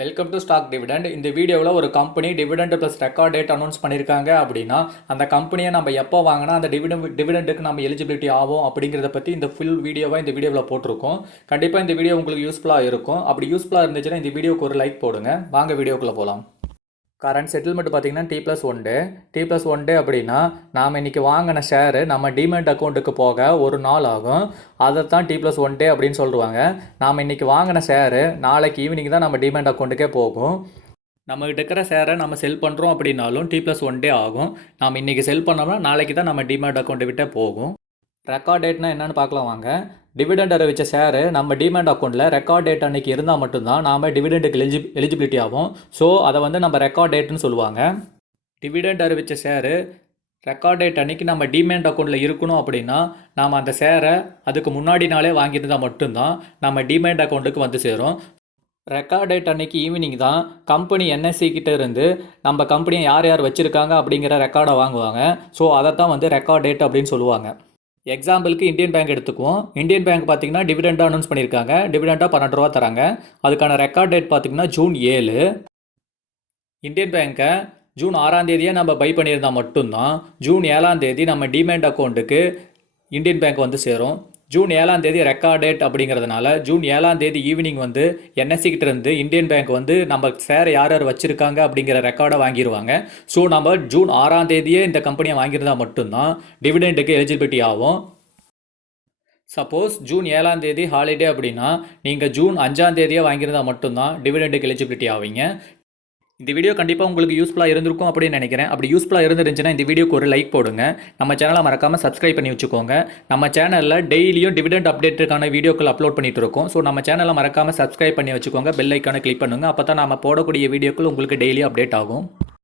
Welcome to stock dividend. இந்த வீடியோவில் ஒரு company dividend plus record date announce பண்ணியிருக்காங்க அப்படின்னா அந்த கம்பெனியை நம்ம எப்போ வாங்கினா அந்த டிவிடெண்டுக்கு நம்ம எலிஜிபிலிட்டி ஆகும் அப்படிங்கிறத பற்றி இந்த ஃபுல் வீடியோவாக இந்த வீடியோவில் போட்டிருக்கோம். கண்டிப்பாக இந்த வீடியோ உங்களுக்கு யூஸ்ஃபுல்லாக இருக்கும். அப்படி யூஸ்ஃபுல்லாக இருந்துச்சுன்னா இந்த வீடியோக்கு ஒரு லைக் போடுங்க. வாங்க வீடியோக்குள்ளே போகலாம். கரண்ட் செட்டில்மெண்ட் பார்த்தீங்கன்னா T+1 டே அப்படின்னா நாம் இன்றைக்கி வாங்கின ஷேரு நம்ம டிமேட் அக்கௌண்ட்டுக்கு போக ஒரு நாள் ஆகும். அதை தான் T+1 டே அப்படின்னு சொல்லுவாங்க. நாம் இன்றைக்கி வாங்கின ஷேரு நாளைக்கு ஈவினிங் தான் நம்ம டிமேட் அக்கௌண்ட்டுக்கே போகும். நம்மகிட்ட இருக்கிற ஷேரை நம்ம செல் பண்ணுறோம் அப்படின்னாலும் T+1 டே ஆகும். நாம் இன்றைக்கி செல் பண்ணோம்னா நாளைக்கு தான் நம்ம டிமேட் அக்கௌண்ட்டை விட்டே போகும். ரெக்கார்ட் டேட்னா என்னென்னு பார்க்கலாம் வாங்க. டிவிடெண்ட் அறிவித்த ஷேரு நம்ம டிமேட் அக்கௌண்ட்டில் ரெக்கார்ட் டேட் அன்றைக்கி இருந்தால் மட்டும்தான் நாம் டிவிடெண்டுக்கு எலிஜிபிலிட்டி ஆகும். ஸோ அதை நம்ம ரெக்கார்ட் டேட்டுன்னு சொல்லுவாங்க. டிவிடெண்ட் அறிவித்த ஷேரு ரெக்கார்ட் டேட் அன்றைக்கி நம்ம டிமேட் அக்கௌண்ட்டில் இருக்கணும் அப்படின்னா நாம் அந்த ஷேரை அதுக்கு முன்னாடி நாளே வாங்கியிருந்தால் மட்டும்தான் நம்ம டிமேட் அக்கௌண்ட்டுக்கு வந்து சேரும். ரெக்கார்ட் டேட் அன்றைக்கி ஈவினிங் தான் கம்பெனி என்எஸ்சி கிட்டே இருந்து நம்ம கம்பெனியை யார் யார் வச்சுருக்காங்க அப்படிங்கிற ரெக்கார்டை வாங்குவாங்க. ஸோ அதை தான் ரெக்கார்ட் டேட் அப்படின்னு சொல்லுவாங்க. எக்ஸாம்பிளுக்கு இந்தியன் பேங்க் எடுத்துக்குவோம். இந்தியன் பேங்க் பார்த்திங்கன்னா டிவிடெண்டாக அனௌன்ஸ் பண்ணியிருக்காங்க. டிவிடெண்டாக 12 ரூபா தராங்க. அதுக்கான ரெக்கார்ட் டேட் பார்த்திங்கன்னா ஜூன் 7. இந்தியன் பேங்க்கை ஜூன் 6ஆம் தேதியே நம்ம பை பண்ணியிருந்தால் மட்டும்தான் ஜூன் 7ஆம் தேதி நம்ம டிமேட் அக்கௌண்ட்டுக்கு இந்தியன் பேங்க் வந்து சேரும். ஜூன் 7ஆம் தேதி ரெக்கார்ட் டேட் அப்படிங்கிறதுனால ஜூன் 7ஆம் தேதி ஈவினிங் என்எஸ்சி கிட்டேருந்து இந்தியன் பேங்க் நம்ம ஷேரை யார் யார் வச்சுருக்காங்க அப்படிங்கிற ரெக்கார்டை வாங்கிடுவாங்க. ஸோ நம்ம ஜூன் 6ஆம் தேதியே இந்த கம்பெனியை வாங்கியிருந்தால் மட்டும்தான் டிவிடெண்டுக்கு எலிஜிபிலிட்டி ஆகும். சப்போஸ் ஜூன் 7ஆம் தேதி ஹாலிடே அப்படின்னா நீங்கள் ஜூன் 5ஆம் தேதியே வாங்கியிருந்தால் மட்டும்தான் டிவிடெண்டுக்கு எலிஜிபிலிட்டி ஆவீங்க. இந்த வீடியோ கண்டிப்பாக உங்களுக்கு யூஸ்ஃபுல்லாக இருந்திருக்கும் அப்படின்னு நினைக்கிறேன். அப்படி யூஸ்ஃபுல்லாக இருந்துருந்துச்சுன்னா இந்த வீடியோக்கு ஒரு லைக் போடுங்க. நம்ம சேனலை மறக்காமல் சப்ஸ்கிரைப் பண்ணி வச்சுக்கோங்க. நம்ம சேனலில் டெய்லியும் டிவிடெண்ட் அப்டேட்டுக்கான வீடியோக்கள் அப்லோட் பண்ணிட்டு இருக்கோம். ஸோ நம்ம சேனலை மறக்காமல் சப்ஸ்கிரைப் பண்ணி வச்சுக்கோங்க. பெல் ஐக்கானை கிளிக் பண்ணுங்கள். அப்போ தான் நம்ம போடக்கூடிய வீடியோக்கள் உங்களுக்கு டெய்லி அப்டேட் ஆகும்.